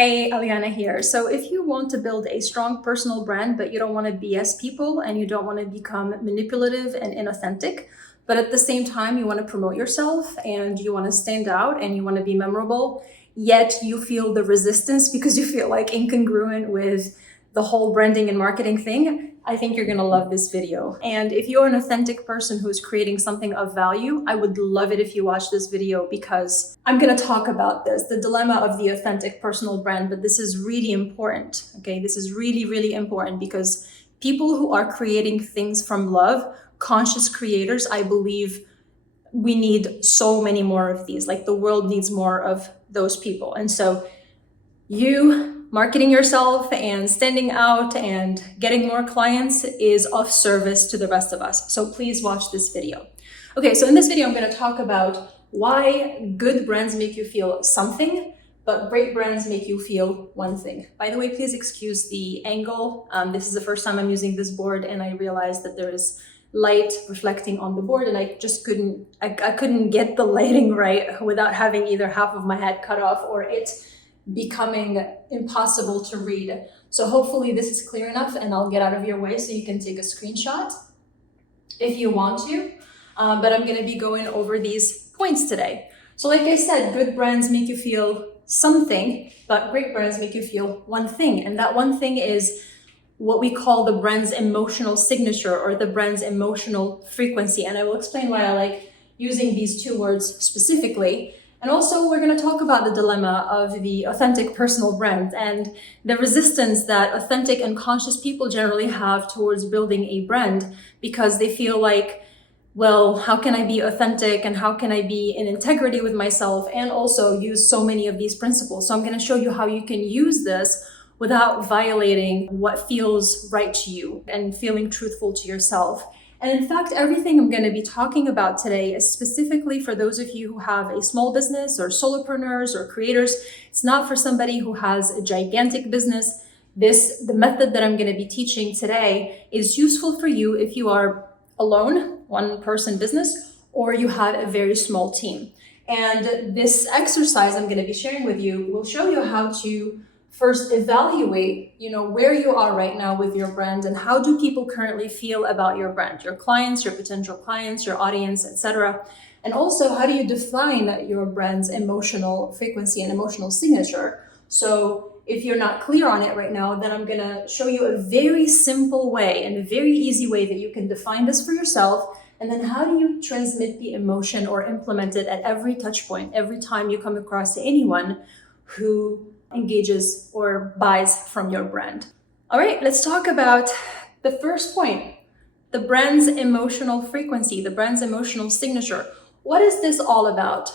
Hey, Aliana here. So if you want to build a strong personal brand, but you don't want to BS people and you don't want to become manipulative and inauthentic, but at the same time, you want to promote yourself and you want to stand out and you want to be memorable, yet you feel the resistance because you feel like incongruent with the whole branding and marketing thing, I think you're going to love this video. And if you're an authentic person who's creating something of value, I would love it if you watch this video because I'm going to talk about this, the dilemma of the authentic personal brand. But this is really important. Okay, this is really, really important because people who are creating things from love, conscious creators, I believe we need so many more of these. Like the world needs more of those people. And so you marketing yourself and standing out and getting more clients is of service to the rest of us. So please watch this video. Okay, so in this video, I'm going to talk about why good brands make you feel something, but great brands make you feel one thing. By the way, please excuse the angle. This is the first time I'm using this board and I realized that there is light reflecting on the board and I just couldn't get the lighting right without having either half of my head cut off or it becoming impossible to read. So hopefully this is clear enough and I'll get out of your way so you can take a screenshot if you want to. But I'm going to be going over these points today. So like I said, good brands make you feel something, but great brands make you feel one thing. And that one thing is what we call the brand's emotional signature or the brand's emotional frequency. And I will explain why I like using these two words specifically. And also we're going to talk about the dilemma of the authentic personal brand and the resistance that authentic and conscious people generally have towards building a brand because they feel like, well, how can I be authentic and how can I be in integrity with myself and also use so many of these principles. So I'm going to show you how you can use this without violating what feels right to you and feeling truthful to yourself. And in fact, everything I'm going to be talking about today is specifically for those of you who have a small business or solopreneurs or creators. It's not for somebody who has a gigantic business. The method that I'm going to be teaching today is useful for you if you are alone, one person business, or you have a very small team. And this exercise I'm going to be sharing with you will show you how to first evaluate, where you are right now with your brand and how do people currently feel about your brand, your clients, your potential clients, your audience, etc. And also, how do you define your brand's emotional frequency and emotional signature? So if you're not clear on it right now, then I'm going to show you a very simple way and a very easy way that you can define this for yourself. And then how do you transmit the emotion or implement it at every touch point, every time you come across anyone who engages or buys from your brand. All right, let's talk about the first point, the brand's emotional frequency, the brand's emotional signature. What is this all about?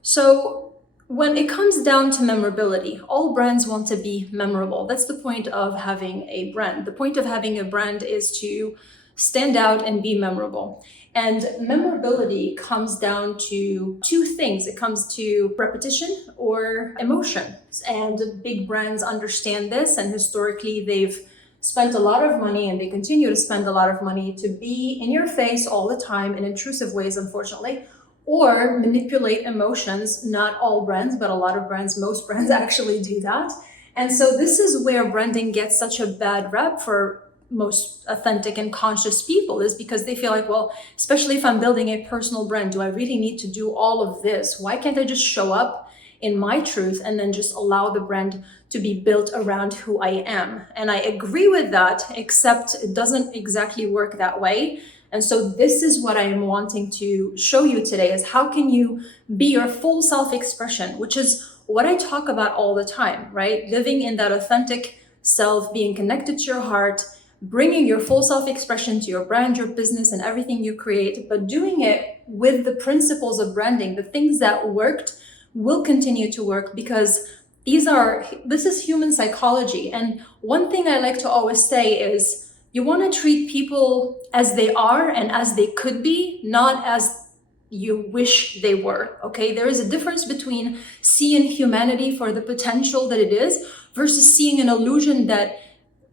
So when it comes down to memorability, all brands want to be memorable. That's the point of having a brand. The point of having a brand is to stand out and be memorable. And memorability comes down to two things. It comes to repetition or emotion. And big brands understand this. And historically, they've spent a lot of money and they continue to spend a lot of money to be in your face all the time in intrusive ways, unfortunately, or manipulate emotions. Not all brands, but a lot of brands, most brands actually do that. And so this is where branding gets such a bad rep for most authentic and conscious people, is because they feel like, well, especially if I'm building a personal brand, do I really need to do all of this? Why can't I just show up in my truth and then just allow the brand to be built around who I am? And I agree with that, except it doesn't exactly work that way. And so this is what I am wanting to show you today, is how can you be your full self-expression, which is what I talk about all the time, right? Living in that authentic self, being connected to your heart, bringing your full self-expression to your brand, your business, and everything you create, but doing it with the principles of branding. The things that worked will continue to work because this is human psychology. And one thing I like to always say is you want to treat people as they are and as they could be, not as you wish they were, okay? There is a difference between seeing humanity for the potential that it is versus seeing an illusion that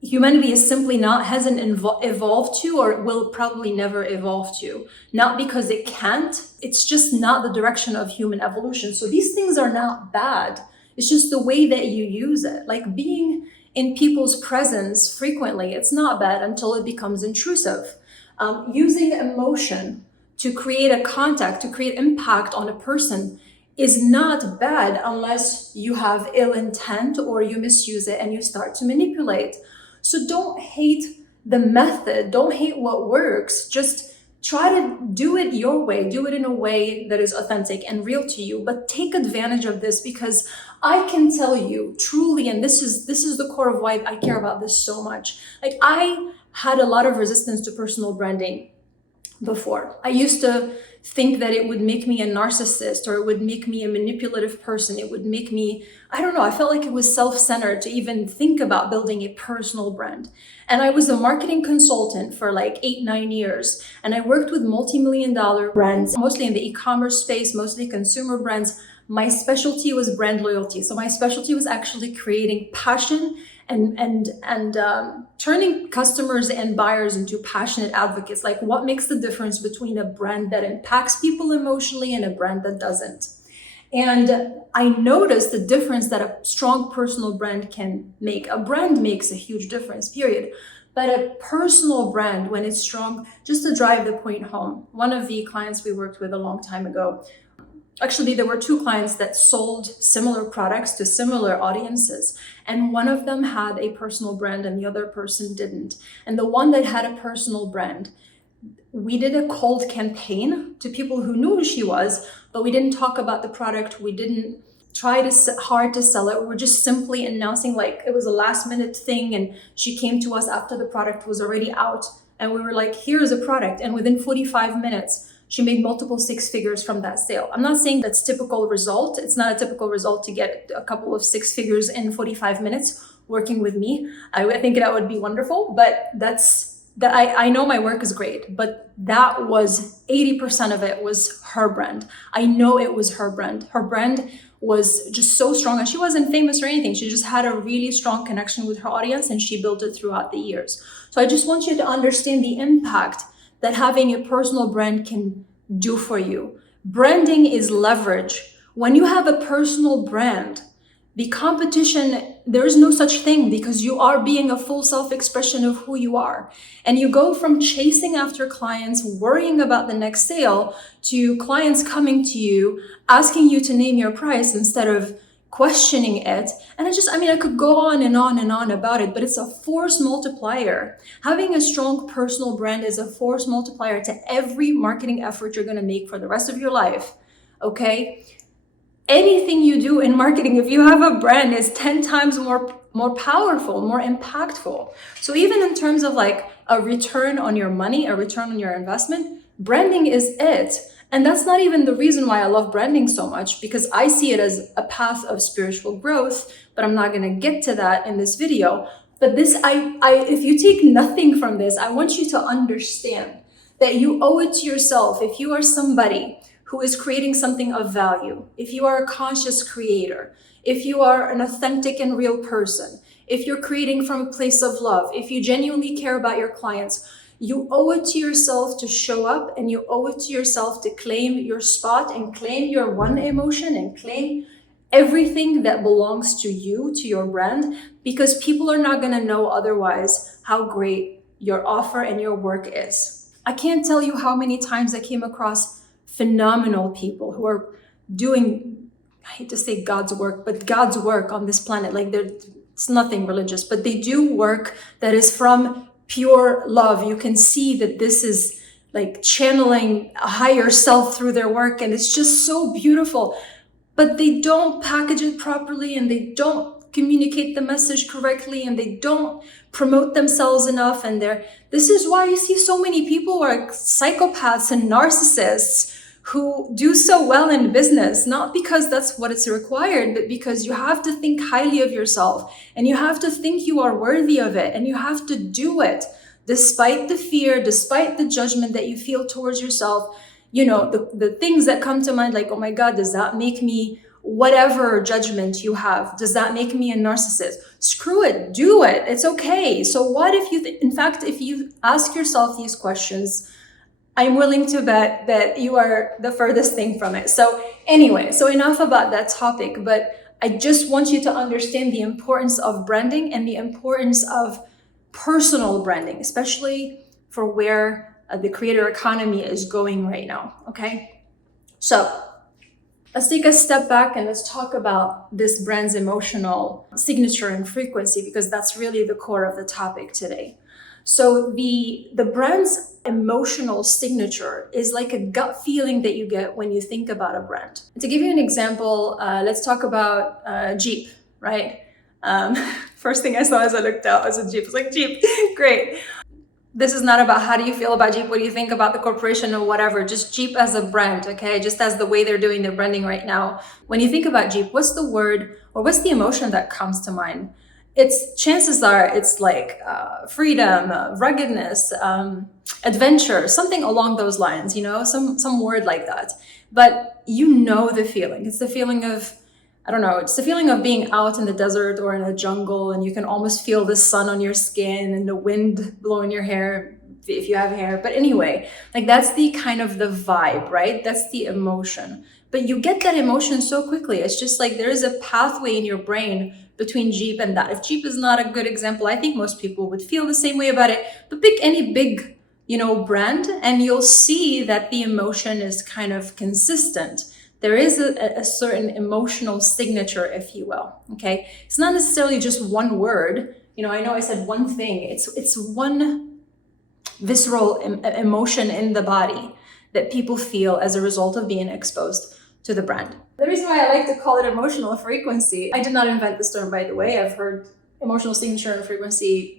humanity is simply hasn't evolved to, or will probably never evolve to. Not because it can't, it's just not the direction of human evolution. So these things are not bad. It's just the way that you use it. Like being in people's presence frequently, it's not bad until it becomes intrusive. Using emotion to create a contact, to create impact on a person is not bad unless you have ill intent or you misuse it and you start to manipulate. So don't hate the method, don't hate what works, just try to do it your way, do it in a way that is authentic and real to you, but take advantage of this, because I can tell you truly, and this is the core of why I care about this so much. Like, I had a lot of resistance to personal branding before. I used to think that it would make me a narcissist, or it would make me a manipulative person. It would make me, I don't know, I felt like it was self-centered to even think about building a personal brand. And I was a marketing consultant for like 8-9 years. And I worked with multi-million-dollar brands, mostly in the e-commerce space, mostly consumer brands. My specialty was brand loyalty. So my specialty was actually creating passion and turning customers and buyers into passionate advocates. Like, what makes the difference between a brand that impacts people emotionally and a brand that doesn't? And I noticed the difference that a strong personal brand can make. A brand makes a huge difference, period. But a personal brand, when it's strong, just to drive the point home, one of the clients we worked with a long time ago, actually, there were 2 clients that sold similar products to similar audiences. And one of them had a personal brand and the other person didn't. And the one that had a personal brand, we did a cold campaign to people who knew who she was, but we didn't talk about the product. We didn't try hard to sell it. We were just simply announcing, like, it was a last minute thing. And she came to us after the product was already out. And we were like, here's a product. And within 45 minutes, she made multiple 6 figures from that sale. I'm not saying that's typical result. It's not a typical result to get a couple of 6 figures in 45 minutes working with me. I think that would be wonderful, but I know my work is great, but that was 80% of it was her brand. I know it was her brand. Her brand was just so strong, and she wasn't famous or anything. She just had a really strong connection with her audience, and she built it throughout the years. So I just want you to understand the impact that having a personal brand can do for you. Branding is leverage. When you have a personal brand, the competition, there is no such thing, because you are being a full self-expression of who you are. And you go from chasing after clients, worrying about the next sale, to clients coming to you, asking you to name your price instead of questioning it. And I could go on and on and on about it, but it's a force multiplier. Having a strong personal brand is a force multiplier to every marketing effort you're going to make for the rest of your life. Okay? Anything you do in marketing, if you have a brand, is 10 times more powerful, more impactful. So even in terms of like a return on your money, a return on your investment, branding is it. And that's not even the reason why I love branding so much, because I see it as a path of spiritual growth, but I'm not going to get to that in this video. But if you take nothing from this, I want you to understand that you owe it to yourself. If you are somebody who is creating something of value, if you are a conscious creator, if you are an authentic and real person, if you're creating from a place of love, if you genuinely care about your clients, you owe it to yourself to show up, and you owe it to yourself to claim your spot and claim your one emotion and claim everything that belongs to you, to your brand, because people are not going to know otherwise how great your offer and your work is. I can't tell you how many times I came across phenomenal people who are doing, I hate to say God's work, but God's work on this planet. Like, it's nothing religious, but they do work that is from pure love. You can see that this is like channeling a higher self through their work, and it's just so beautiful. But they don't package it properly, and they don't communicate the message correctly, and they don't promote themselves enough. And this is why you see so many people who are psychopaths and narcissists who do so well in business, not because that's what it's required, but because you have to think highly of yourself, and you have to think you are worthy of it, and you have to do it despite the fear, despite the judgment that you feel towards yourself. You know, the things that come to mind, like, oh my God, does that make me, whatever judgment you have, does that make me a narcissist? Screw it, do it, it's okay. So what if in fact, if you ask yourself these questions, I'm willing to bet that you are the furthest thing from it. So anyway, so enough about that topic, but I just want you to understand the importance of branding and the importance of personal branding, especially for where the creator economy is going right now, okay? So let's take a step back and let's talk about this brand's emotional signature and frequency, because that's really the core of the topic today. So the brand's emotional signature is like a gut feeling that you get when you think about a brand. To give you an example, let's talk about Jeep, right? First thing I saw as I looked out was a Jeep. I was like, Jeep, great. This is not about how do you feel about Jeep, what do you think about the corporation or whatever, just Jeep as a brand, okay? Just as the way they're doing their branding right now. When you think about Jeep, what's the word or what's the emotion that comes to mind? Chances are it's like freedom, ruggedness, adventure, something along those lines, some word like that. But you know the feeling. It's the feeling of, I don't know, it's the feeling of being out in the desert or in a jungle and you can almost feel the sun on your skin and the wind blowing your hair if you have hair. But anyway, like that's the kind of the vibe, right? That's the emotion. But you get that emotion so quickly. It's just like there is a pathway in your brain between Jeep and that. If Jeep is not a good example, I think most people would feel the same way about it. But pick any big, brand and you'll see that the emotion is kind of consistent. There is a certain emotional signature, if you will, okay? It's not necessarily just one word. I know I said one thing. It's one visceral emotion in the body that people feel as a result of being exposed to the brand. The reason why I like to call it emotional frequency, I did not invent this term, by the way. I've heard emotional signature and frequency,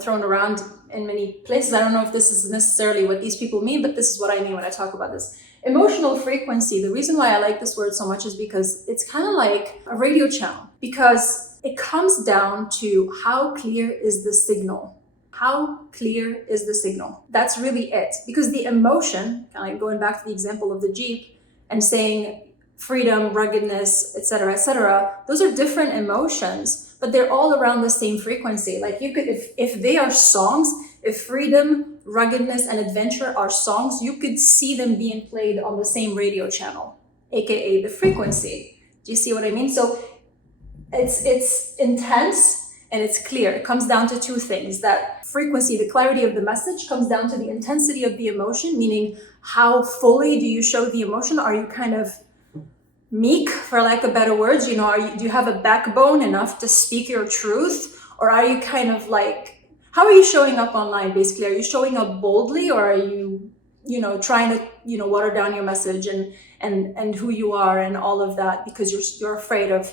thrown around in many places. I don't know if this is necessarily what these people mean, but this is what I mean when I talk about this. Emotional frequency, the reason why I like this word so much is because it's kind of like a radio channel, because it comes down to how clear is the signal. How clear is the signal? That's really it. Because the emotion, kind of going back to the example of the Jeep and saying freedom, ruggedness, etc., those are different emotions, but they're all around the same frequency. Like you could, if they are songs, if freedom, ruggedness, and adventure are songs, you could see them being played on the same radio channel, aka the frequency. Do you see what I mean? So it's intense and it's clear. It comes down to two things. That frequency, the clarity of the message, comes down to the intensity of the emotion, meaning how fully do you show the emotion? Are you kind of meek, for lack of better words? Do you have a backbone enough to speak your truth? Or are you kind of like, how are you showing up online, basically? Are you showing up boldly, or are you, trying to, water down your message and who you are and all of that because you're afraid of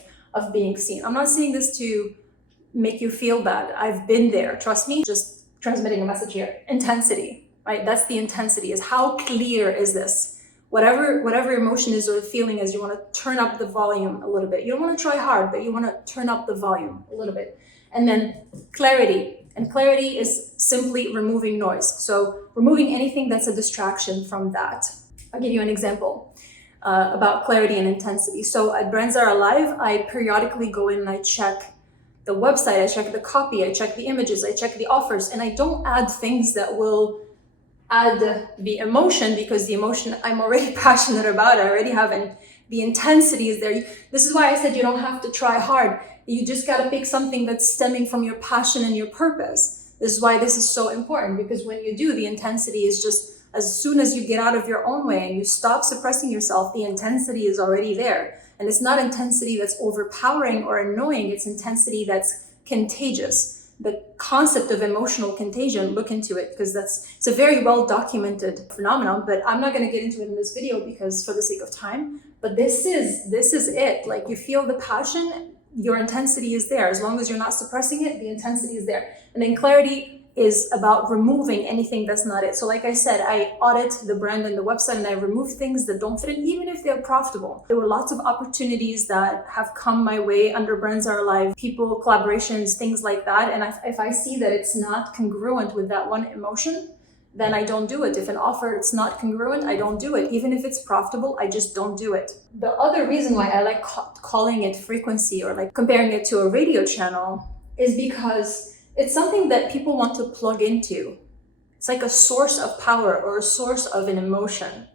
being seen? I'm not saying this to make you feel bad. I've been there. Trust me, just transmitting a message here. Intensity, right? That's the intensity, is how clear is this? Whatever emotion is or feeling is, you want to turn up the volume a little bit. You don't want to try hard, but you want to turn up the volume a little bit. And then clarity. And clarity is simply removing noise. So removing anything that's a distraction from that. I'll give you an example about clarity and intensity. So at Brands Are Alive, I periodically go in and I check the website, I check the copy, I check the images, I check the offers, and I don't add things that will add the emotion, because the emotion I'm already passionate about. I already have, and the intensity is there. This is why I said you don't have to try hard. You just got to pick something that's stemming from your passion and your purpose. This is why this is so important, because when you do, the intensity is just, as soon as you get out of your own way and you stop suppressing yourself, the intensity is already there. And it's not intensity that's overpowering or annoying. It's intensity that's contagious. The concept of emotional contagion, look into it, because it's a very well documented phenomenon, but I'm not going to get into it in this video because for the sake of time. But this is it. Like, you feel the passion, your intensity is there. As long as you're not suppressing it, the intensity is there. And then clarity is about removing anything that's not it. So like I said, I audit the brand and the website, and I remove things that don't fit in, even if they're profitable. There were lots of opportunities that have come my way under Brands Are Alive, people, collaborations, things like that. And if I see that it's not congruent with that one emotion, then I don't do it. If an offer it's not congruent, I don't do it. Even if it's profitable, I just don't do it. The other reason why I like calling it frequency, or like comparing it to a radio channel, is because it's something that people want to plug into. It's like a source of power or a source of an emotion.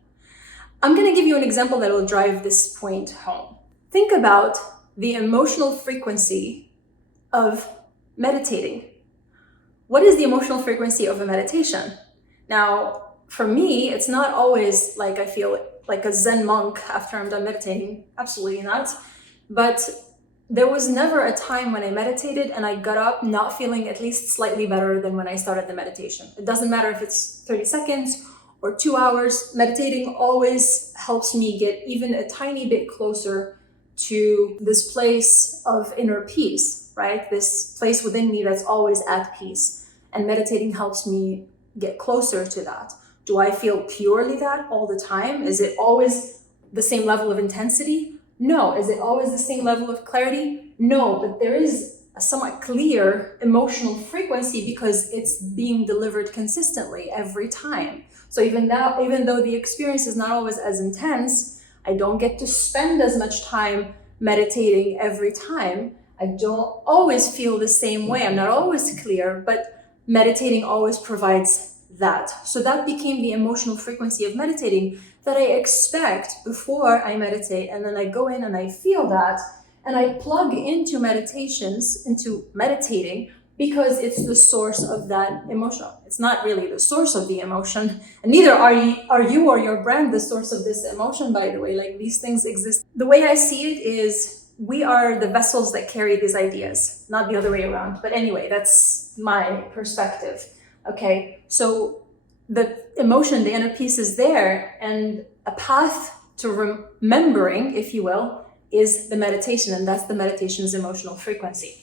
I'm going to give you an example that will drive this point home. Think about the emotional frequency of meditating. What is the emotional frequency of a meditation? Now, for me, it's not always like I feel like a Zen monk after I'm done meditating. Absolutely not. But there was never a time when I meditated and I got up not feeling at least slightly better than when I started the meditation. It doesn't matter if it's 30 seconds or 2 hours. Meditating always helps me get even a tiny bit closer to this place of inner peace, right? This place within me that's always at peace. And meditating helps me get closer to that. Do I feel purely that all the time? Is it always the same level of intensity? No. Is it always the same level of clarity? No, but there is a somewhat clear emotional frequency because it's being delivered consistently every time. So even though the experience is not always as intense, I don't get to spend as much time meditating every time. I don't always feel the same way. I'm not always clear, but meditating always provides that. So that became the emotional frequency of meditating that I expect before I meditate. And then I go in and I feel that. And I plug into meditating, because it's the source of that emotion. It's not really the source of the emotion. And neither are you or your brand the source of this emotion, by the way. Like, these things exist. The way I see it is we are the vessels that carry these ideas, not the other way around. But anyway, that's my perspective. Okay, so the emotion, the inner peace is there, and a path to remembering, if you will, is the meditation, and that's the meditation's emotional frequency.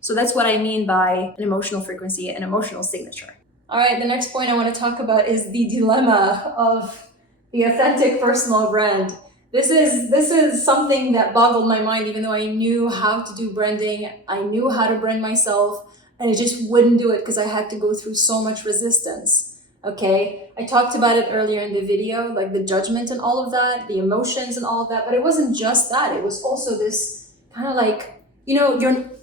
So that's what I mean by an emotional frequency, an emotional signature. All right, the next point I want to talk about is the dilemma of the authentic personal brand. This is something that boggled my mind, even though I knew how to do branding, I knew how to brand myself, and I just wouldn't do it because I had to go through so much resistance. Okay, I talked about it earlier in the video, like the judgment and all of that, the emotions and all of that, but it wasn't just that. It was also this kind of like,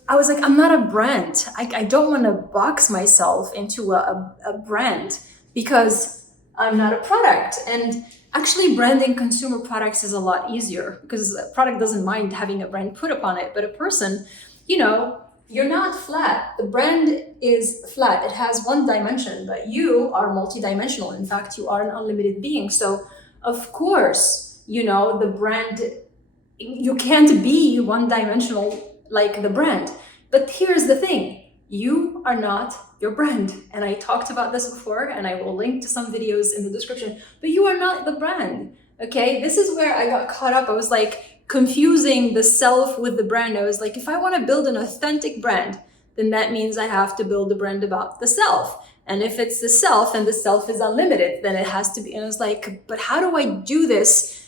I was like, I'm not a brand. I don't want to box myself into a brand because I'm not a product. And actually branding consumer products is a lot easier because a product doesn't mind having a brand put upon it, but a person, you're not flat. The brand is flat. It has one dimension, but you are multidimensional. In fact, you are an unlimited being. So of course, the brand, you can't be one dimensional like the brand. But here's the thing, you are not your brand. And I talked about this before, and I will link to some videos in the description, but you are not the brand. Okay, this is where I got caught up. I was like confusing the self with the brand. I was like, if I want to build an authentic brand, then that means I have to build a brand about the self. And if it's the self and the self is unlimited, then it has to be. And I was like, but how do I do this,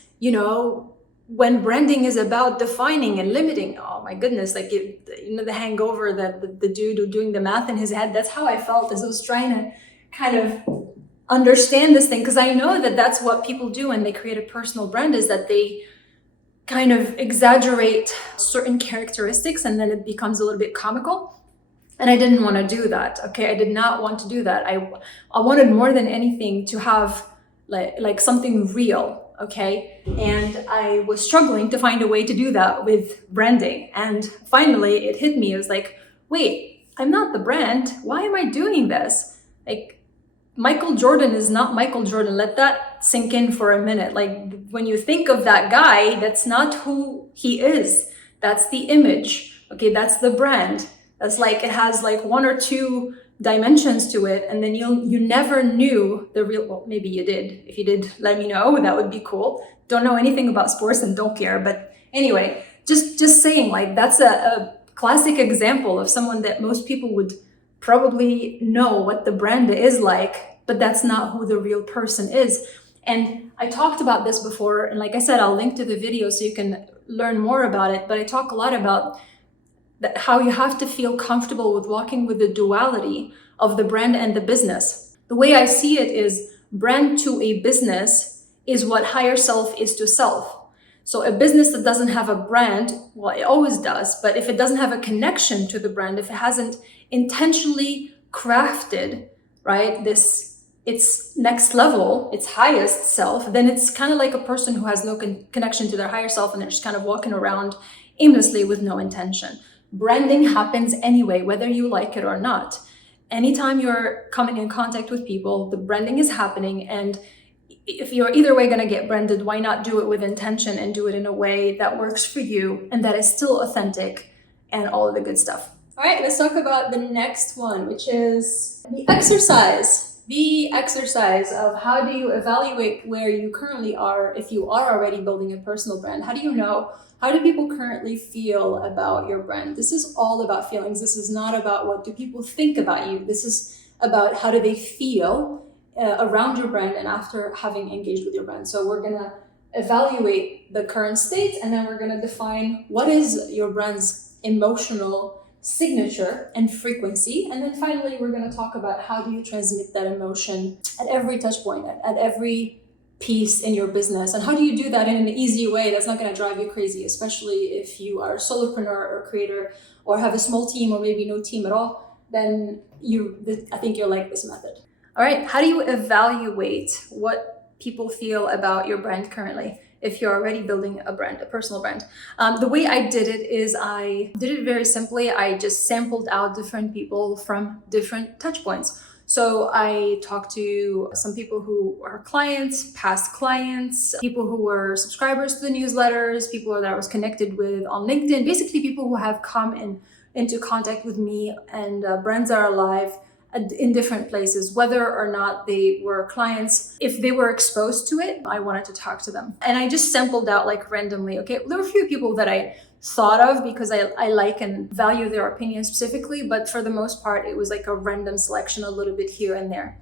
when branding is about defining and limiting? Oh my goodness, like the hangover, that the dude doing the math in his head, that's how I felt as I was trying to kind of understand this thing, because I know that that's what people do when they create a personal brand, is that they kind of exaggerate certain characteristics and then it becomes a little bit comical. And I didn't want to do that. Okay, I did not want to do that. I wanted more than anything to have like something real. Okay, and I was struggling to find a way to do that with branding. And finally it hit me. It was like, wait, I'm not the brand. Why am I doing this? Like, Michael Jordan is not Michael Jordan. Let that sink in for a minute. Like, when you think of that guy, that's not who he is. That's the image. Okay, that's the brand. That's like, it has like one or two dimensions to it, and then you never knew the real, well, maybe you did. If you did, let me know. That would be cool. Don't know anything about sports and don't care. But anyway, just saying, like, that's a classic example of someone that most people would probably know what the brand is like, but that's not who the real person is. And I talked about this before, and like I said, I'll link to the video so you can learn more about it. But I talk a lot about how you have to feel comfortable with walking with the duality of the brand and the business. The way I see it is, brand to a business is what higher self is to self. So a business that doesn't have a brand, well, it always does, but if it doesn't have a connection to the brand, if it hasn't intentionally crafted, right, its next level, its highest self, then it's kind of like a person who has no connection to their higher self, and they're just kind of walking around aimlessly with no intention. Branding happens anyway, whether you like it or not. Anytime you're coming in contact with people, the branding is happening. And if you're either way going to get branded, why not do it with intention and do it in a way that works for you and that is still authentic and all of the good stuff. All right, let's talk about the next one, which is the exercise. The exercise of how do you evaluate where you currently are if you are already building a personal brand? How do you know? How do people currently feel about your brand? This is all about feelings. This is not about what do people think about you. This is about how do they feel around your brand and after having engaged with your brand. So we're gonna evaluate the current state, and then we're gonna define what is your brand's emotional signature and frequency. And then finally, we're gonna talk about how do you transmit that emotion at every touch point, at every piece in your business, and how do you do that in an easy way that's not gonna drive you crazy, especially if you are a solopreneur or creator or have a small team or maybe no team at all, then I think you'll like this method. All right, how do you evaluate what people feel about your brand currently if you're already building a brand, a personal brand? The way I did it is I did it very simply. I just sampled out different people from different touch points. So I talked to some people who are clients, past clients, people who were subscribers to the newsletters, people that I was connected with on LinkedIn, basically people who have come into contact with me, and brands are alive in different places, whether or not they were clients. If they were exposed to it, I wanted to talk to them. And I just sampled out like randomly. Okay, there were a few people that I thought of because I like and value their opinion specifically, but for the most part, it was like a random selection, a little bit here and there.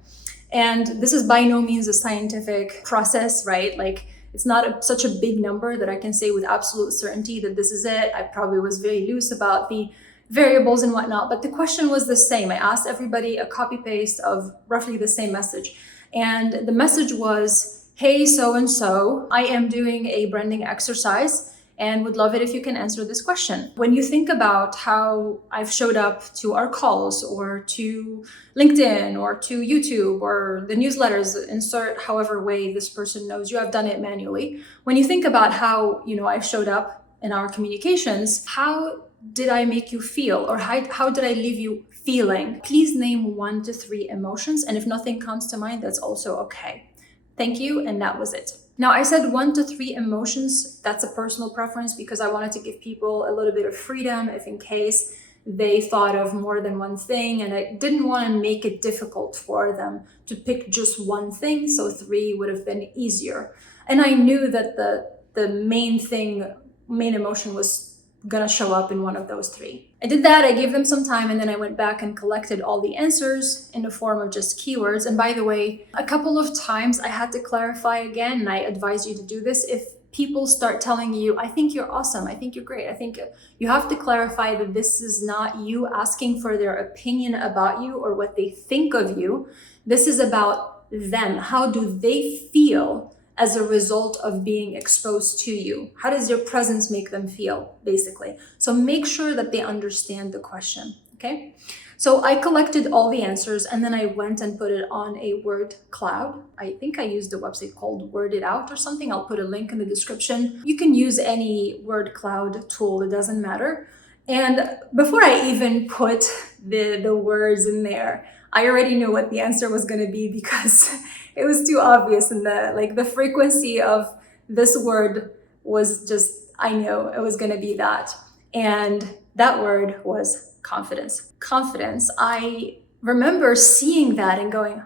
And this is by no means a scientific process, right? Like it's not such a big number that I can say with absolute certainty that this is it. I probably was very loose about the variables and whatnot, but the question was the same. I asked everybody a copy paste of roughly the same message. And the message was, hey, so-and-so, I am doing a branding exercise and would love it if you can answer this question. When you think about how I've showed up to our calls or to LinkedIn or to YouTube or the newsletters, insert however way this person knows you, I've done it manually. When you think about how, I've showed up in our communications, how did I make you feel, or how did I leave you feeling? Please name 1 to 3 emotions. And if nothing comes to mind, that's also okay. Thank you. And that was it. Now, I said 1 to 3 emotions. That's a personal preference because I wanted to give people a little bit of freedom if in case they thought of more than one thing. And I didn't want to make it difficult for them to pick just one thing. So 3 would have been easier. And I knew that the main emotion was gonna show up in one of those 3. I did that, I gave them some time, and then I went back and collected all the answers in the form of just keywords. And by the way, a couple of times I had to clarify again, and I advise you to do this. If people start telling you, I think you're awesome, I think you're great, I think you have to clarify that this is not you asking for their opinion about you or what they think of you. This is about them. How do they feel as a result of being exposed to you? How does your presence make them feel, basically? So make sure that they understand the question, okay? So I collected all the answers and then I went and put it on a word cloud. I think I used a website called Word It Out or something. I'll put a link in the description. You can use any word cloud tool, it doesn't matter. And before I even put the words in there, I already knew what the answer was going to be because it was too obvious, and the frequency of this word was just, I knew it was going to be that. And that word was confidence. Confidence. I remember seeing that and going,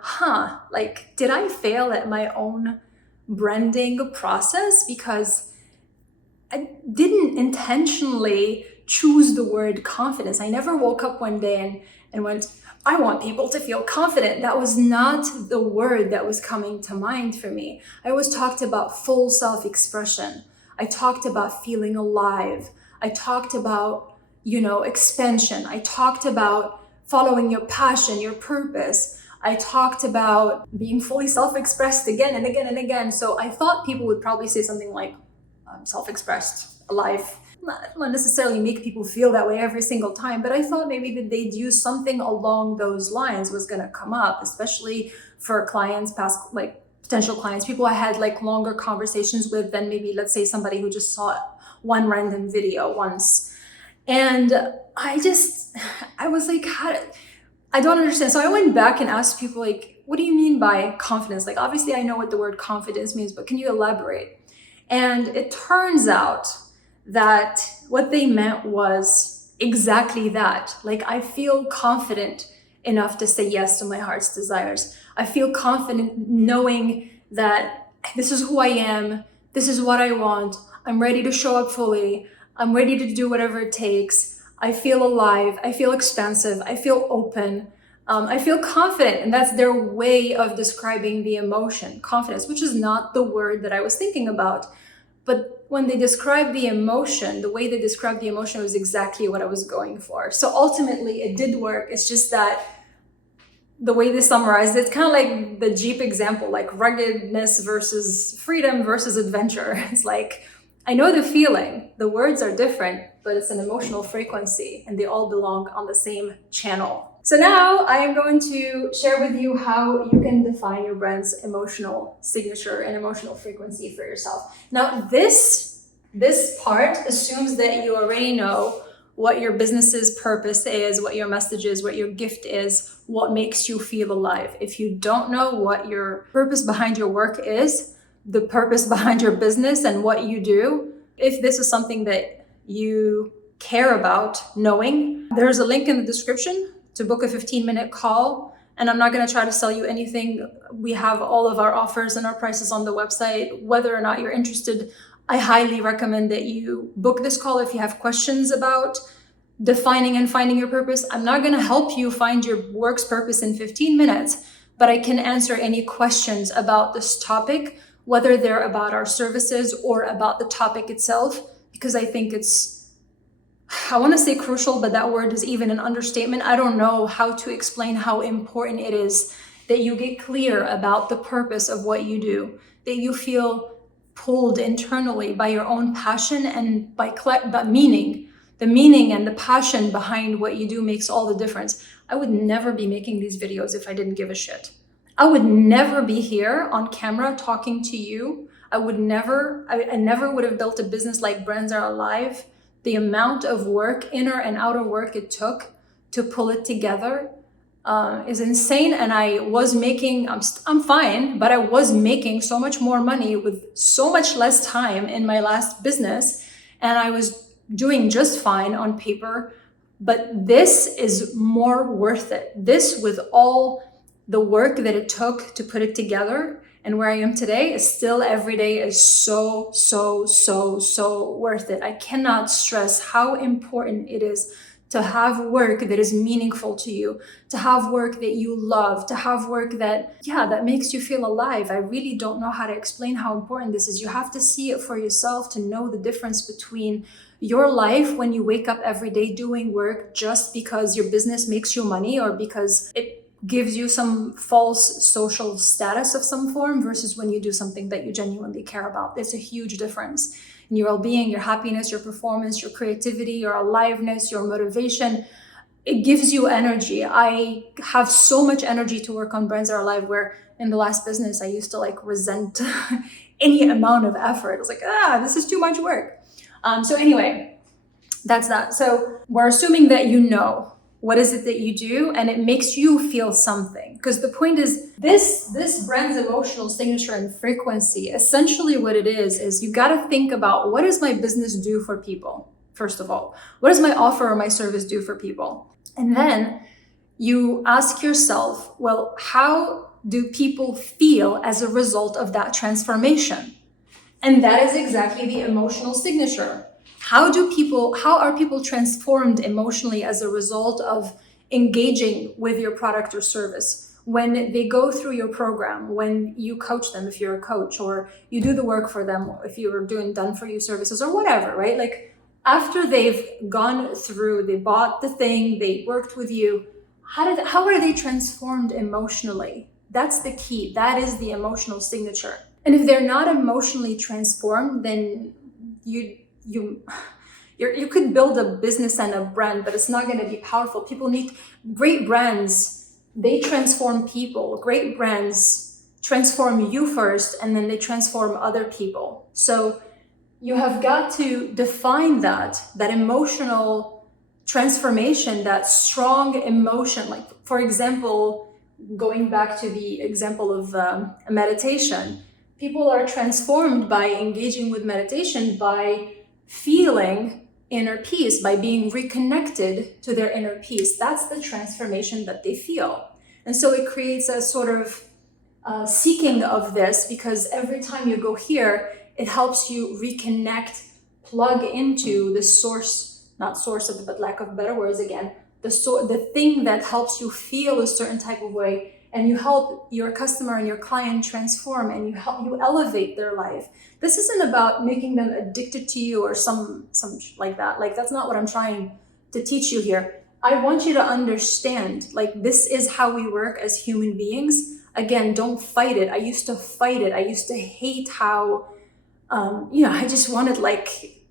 did I fail at my own branding process? Because I didn't intentionally choose the word confidence. I never woke up one day and went, I want people to feel confident. That was not the word that was coming to mind for me. I always talked about full self-expression. I talked about feeling alive. I talked about, expansion. I talked about following your passion, your purpose. I talked about being fully self-expressed again and again and again. So I thought people would probably say something like, I'm self-expressed, alive. Not necessarily make people feel that way every single time, but I thought maybe that they'd use something along those lines was going to come up, especially for clients, potential clients, people I had longer conversations with than maybe, let's say, somebody who just saw one random video once. And I was like, I don't understand. So I went back and asked people, like, what do you mean by confidence? Like, obviously I know what the word confidence means, but can you elaborate? And it turns out that what they meant was exactly that. Like, I feel confident enough to say yes to my heart's desires. I feel confident knowing that this is who I am, this is what I want, I'm ready to show up fully, I'm ready to do whatever it takes. I feel alive, I feel expansive, I feel open, I feel confident. And that's their way of describing the emotion, confidence, which is not the word that I was thinking about. But when they described the emotion, the way they described the emotion was exactly what I was going for. So ultimately, it did work. It's just that the way they summarized it, it's kind of like the Jeep example, like ruggedness versus freedom versus adventure. It's like, I know the feeling, the words are different, but it's an emotional frequency and they all belong on the same channel. So now I am going to share with you how you can define your brand's emotional signature and emotional frequency for yourself. Now, this part assumes that you already know what your business's purpose is, what your message is, what your gift is, what makes you feel alive. If you don't know what your purpose behind your work is, the purpose behind your business and what you do, if this is something that you care about knowing, there's a link in the description to book a 15-minute call. And I'm not going to try to sell you anything. We have all of our offers and our prices on the website. Whether or not you're interested, I highly recommend that you book this call if you have questions about defining and finding your purpose. I'm not going to help you find your work's purpose in 15 minutes, but I can answer any questions about this topic, whether they're about our services or about the topic itself, because I think I want to say crucial, but that word is even an understatement. I don't know how to explain how important it is that you get clear about the purpose of what you do, that you feel pulled internally by your own passion and by meaning. The meaning and the passion behind what you do makes all the difference. I would never be making these videos if I didn't give a shit. I would never be here on camera talking to you. I never would have built a business like Brands Are Alive. The amount of work, inner and outer work it took to pull it together is insane. And I was making, I'm fine, but I was making so much more money with so much less time in my last business. And I was doing just fine on paper, but this is more worth it. This, with all the work that it took to put it together and where I am today, is still every day is so worth it. I cannot stress how important it is to have work that is meaningful to you, to have work that you love, to have work that makes you feel alive. I really don't know how to explain how important this is. You have to see it for yourself to know the difference between your life when you wake up every day doing work just because your business makes you money or because it gives you some false social status of some form versus when you do something that you genuinely care about. There's a huge difference in your well-being, your happiness, your performance, your creativity, your aliveness, your motivation. It gives you energy. I have so much energy to work on Brands Are Alive, where in the last business, I used to resent any amount of effort. I was like, this is too much work. So anyway, that's that. So we're assuming that you know what is it that you do and it makes you feel something. Because the point is this brand's emotional signature and frequency, essentially what it is you got to think about, what does my business do for people? First of all, what does my offer or my service do for people? And then you ask yourself, well, how do people feel as a result of that transformation? And that is exactly the emotional signature. How are people transformed emotionally as a result of engaging with your product or service? When they go through your program, when you coach them, if you're a coach, or you do the work for them, if you're doing done for you services or whatever, right? Like after they've gone through, they bought the thing, they worked with you, how are they transformed emotionally? That's the key. That is the emotional signature. And if they're not emotionally transformed, then you could build a business and a brand, but it's not going to be powerful. People need great brands. They transform people. Great brands transform you first, and then they transform other people. So you have got to define that emotional transformation, that strong emotion. Like, for example, going back to the example of meditation, people are transformed by engaging with meditation, by feeling inner peace, by being reconnected to their inner peace. That's the transformation that they feel. And so it creates a sort of seeking of this, because every time you go here, it helps you reconnect, plug into the source, not source of, but lack of better words again, the thing that helps you feel a certain type of way, and you help your customer and your client transform, and you elevate their life. This isn't about making them addicted to you or some like that. Like, that's not what I'm trying to teach you here. I want you to understand, like, this is how we work as human beings. Again, don't fight it. I used to fight it. I used to hate how, I just wanted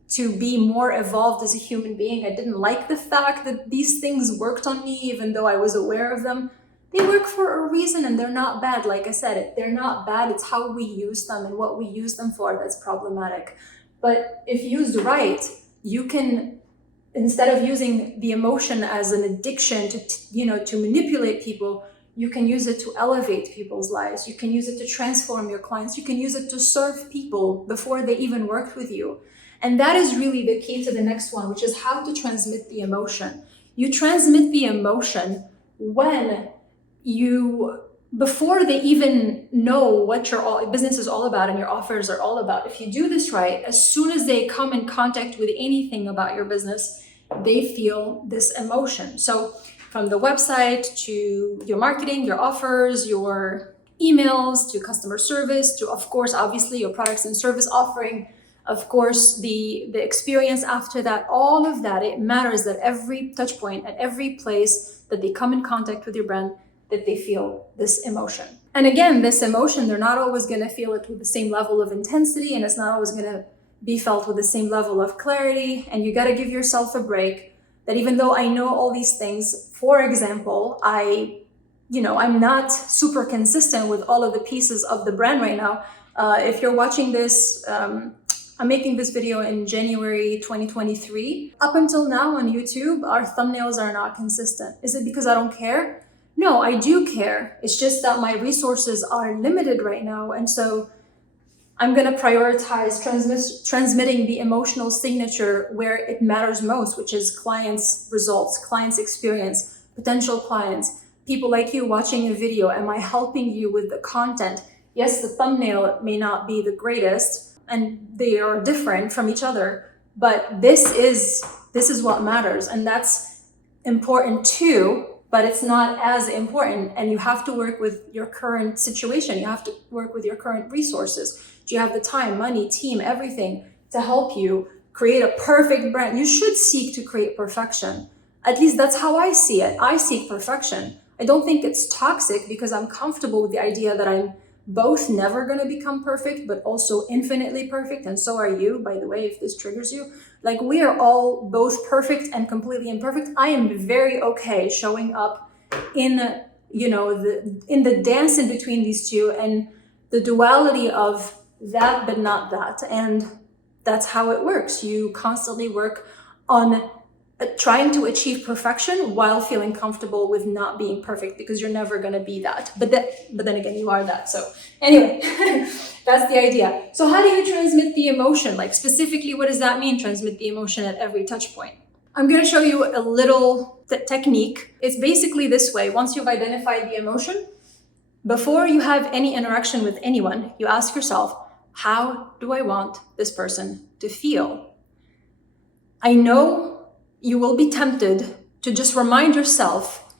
to be more evolved as a human being. I didn't like the fact that these things worked on me, even though I was aware of them. They work for a reason, and they're not bad. Like I said, they're not bad. It's how we use them and what we use them for that's problematic. But if used right, you can, instead of using the emotion as an addiction to manipulate people, you can use it to elevate people's lives. You can use it to transform your clients. You can use it to serve people before they even worked with you. And that is really the key to the next one, which is how to transmit the emotion. You transmit the emotion when before they even know what your business is all about and your offers are all about. If you do this right, as soon as they come in contact with anything about your business, they feel this emotion. So from the website to your marketing, your offers, your emails, to customer service, to, of course, obviously your products and service offering, of course, the experience after that, all of that, it matters that every touch point, at every place that they come in contact with your brand, that they feel this emotion. And again, this emotion, they're not always going to feel it with the same level of intensity, and it's not always going to be felt with the same level of clarity. And you got to give yourself a break. That even though I know all these things, for example, I'm not super consistent with all of the pieces of the brand right now. If you're watching this, I'm making this video in January 2023. Up until now on YouTube, our thumbnails are not consistent. Is it because I don't care? No, I do care. It's just that my resources are limited right now. And so I'm going to prioritize transmitting the emotional signature where it matters most, which is clients' results, clients' experience, potential clients, people like you watching a video. Am I helping you with the content? Yes, the thumbnail may not be the greatest, and they are different from each other, but this is what matters, and that's important too, but it's not as important. And you have to work with your current situation. You have to work with your current resources. Do you have the time, money, team, everything to help you create a perfect brand? You should seek to create perfection. At least that's how I see it. I seek perfection. I don't think it's toxic, because I'm comfortable with the idea that I'm both never going to become perfect, but also infinitely perfect. And so are you, by the way, if this triggers you. Like, we are all both perfect and completely imperfect. I am very okay showing up in the dance in between these two, and the duality of that but not that. And that's how it works. You constantly work on trying to achieve perfection while feeling comfortable with not being perfect, because you're never going to be that. But then again, you are that. So anyway, that's the idea. So how do you transmit the emotion? Like, specifically, what does that mean, transmit the emotion at every touch point? I'm going to show you a little technique. It's basically this way. Once you've identified the emotion, before you have any interaction with anyone, you ask yourself, how do I want this person to feel? I know you will be tempted to just remind yourself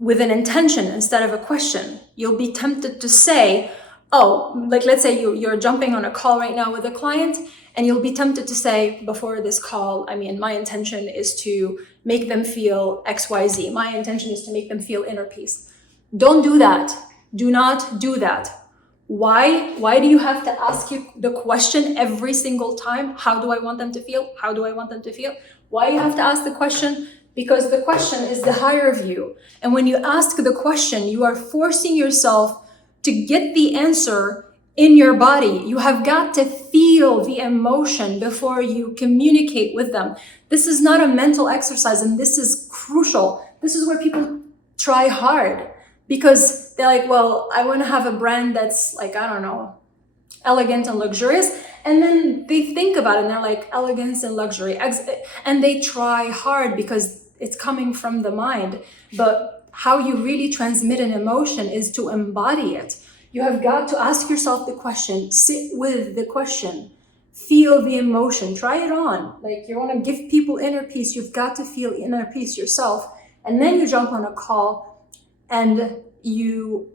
with an intention instead of a question. You'll be tempted to say, like, let's say you're jumping on a call right now with a client, and you'll be tempted to say before this call, my intention is to make them feel XYZ. My intention is to make them feel inner peace. Don't do that. Do not do that. Why? Why do you have to ask you the question every single time? How do I want them to feel? How do I want them to feel? Why you have to ask the question? Because the question is the higher view. And when you ask the question, you are forcing yourself to get the answer in your body. You have got to feel the emotion before you communicate with them. This is not a mental exercise, and this is crucial. This is where people try hard because they're like, well, I want to have a brand that's like, I don't know, elegant and luxurious. And then they think about it and they're like, elegance and luxury. And they try hard because it's coming from the mind. But how you really transmit an emotion is to embody it. You have got to ask yourself the question, sit with the question, feel the emotion, try it on. Like, you want to give people inner peace, you've got to feel inner peace yourself. And then you jump on a call and you,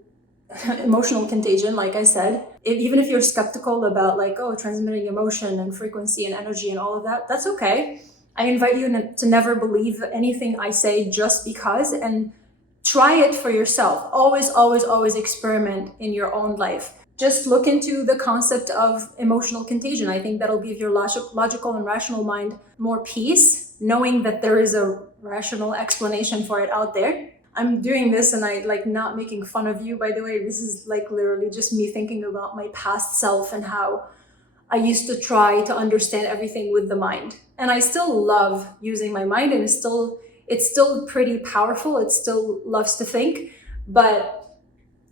emotional contagion, like I said, even if you're skeptical about like, oh, transmitting emotion and frequency and energy and all of that, that's okay. I invite you to never believe anything I say just because, and try it for yourself. Always, always, always experiment in your own life. Just look into the concept of emotional contagion. I think that'll give your logical and rational mind more peace, knowing that there is a rational explanation for it out there. I'm doing this and I like not making fun of you, by the way. This is like literally just me thinking about my past self and how I used to try to understand everything with the mind. And I still love using my mind, and it's still pretty powerful. It still loves to think, but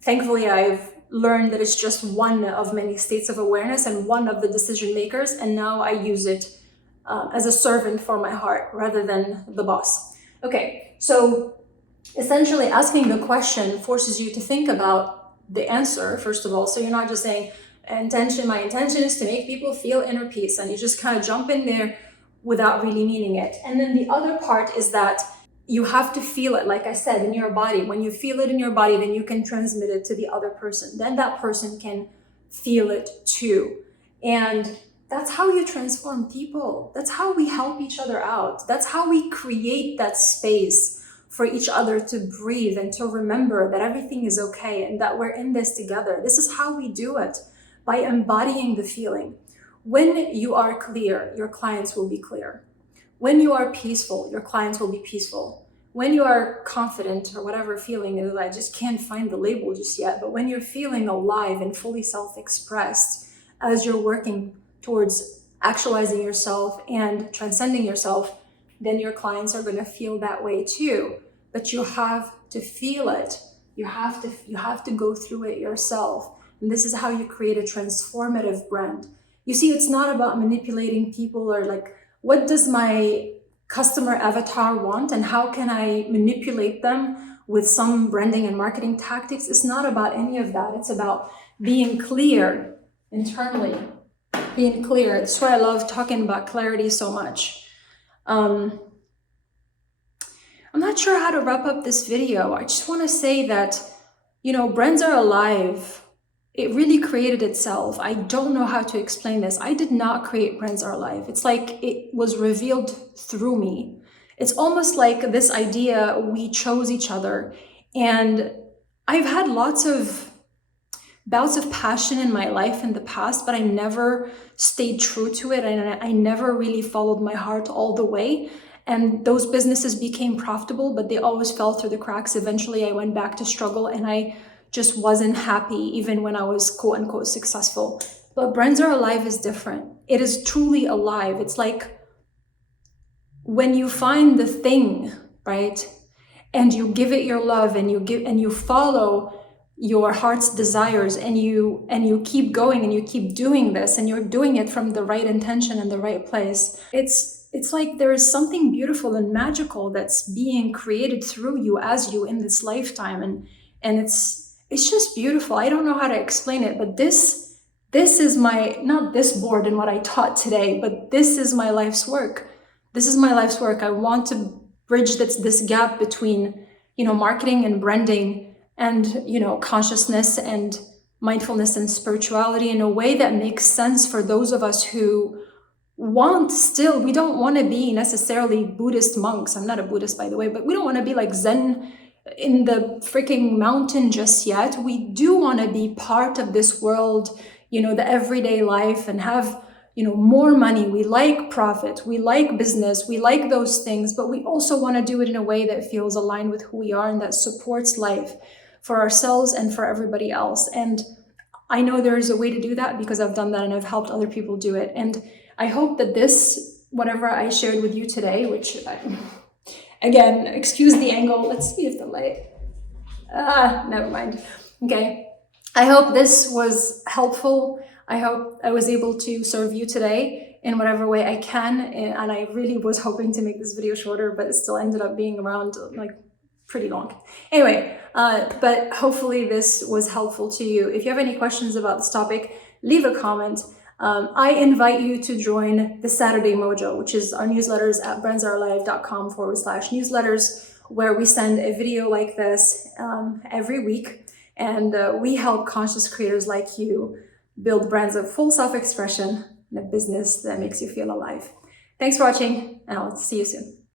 thankfully I've learned that it's just one of many states of awareness and one of the decision makers. And now I use it as a servant for my heart rather than the boss. Okay, so essentially asking the question forces you to think about the answer, first of all. So you're not just saying, my intention is to make people feel inner peace, and you just kind of jump in there without really meaning it. And then the other part is that you have to feel it, like I said, in your body. When you feel it in your body, then you can transmit it to the other person. Then that person can feel it too. And that's how you transform people. That's how we help each other out. That's how we create that space for each other to breathe and to remember that everything is okay and that we're in this together. This is how we do it, by embodying the feeling. When you are clear, your clients will be clear. When you are peaceful, your clients will be peaceful. When you are confident, or whatever feeling it is, I just can't find the label just yet, but when you're feeling alive and fully self-expressed as you're working towards actualizing yourself and transcending yourself, then your clients are going to feel that way too. But you have to feel it. You have to go through it yourself. And this is how you create a transformative brand. You see, it's not about manipulating people or like, what does my customer avatar want and how can I manipulate them with some branding and marketing tactics? It's not about any of that. It's about being clear internally, being clear. That's why I love talking about clarity so much. I'm not sure how to wrap up this video. I just want to say that, brands are alive. It really created itself. I don't know how to explain this. I did not create Brands Are Alive. It's like it was revealed through me. It's almost like this idea, we chose each other. And I've had lots of bouts of passion in my life in the past, but I never stayed true to it. And I never really followed my heart all the way. And those businesses became profitable, but they always fell through the cracks. Eventually, I went back to struggle and I just wasn't happy even when I was quote unquote successful. But Brands Are Alive is different. It is truly alive. It's like when you find the thing, right? And you give it your love and you follow your heart's desires and you keep going and you keep doing this and you're doing it from the right intention and the right place. It's like there is something beautiful and magical that's being created through you as you in this lifetime. And it's just beautiful. I don't know how to explain it, but this is not this board and what I taught today, but this is my life's work. This is my life's work. I want to bridge this gap between, marketing and branding and, consciousness and mindfulness and spirituality in a way that makes sense for those of us who we don't want to be necessarily Buddhist monks. I'm not a Buddhist, by the way, but we don't want to be like Zen in the freaking mountain just yet. We do want to be part of this world, the everyday life, and have, more money. We like profit, we like business, we like those things, but we also want to do it in a way that feels aligned with who we are and that supports life for ourselves and for everybody else. And I know there is a way to do that because I've done that and I've helped other people do it. And I hope that this, whatever I shared with you today, which again, excuse the angle. Let's see if the light, never mind. Okay. I hope this was helpful. I hope I was able to serve you today in whatever way I can. And I really was hoping to make this video shorter, but it still ended up being around like pretty long. Anyway, but hopefully this was helpful to you. If you have any questions about this topic, leave a comment. I invite you to join the Saturday Mojo, which is our newsletters at brandsarealive.com/newsletters, where we send a video like this every week. And we help conscious creators like you build brands of full self-expression and a business that makes you feel alive. Thanks for watching, and I'll see you soon.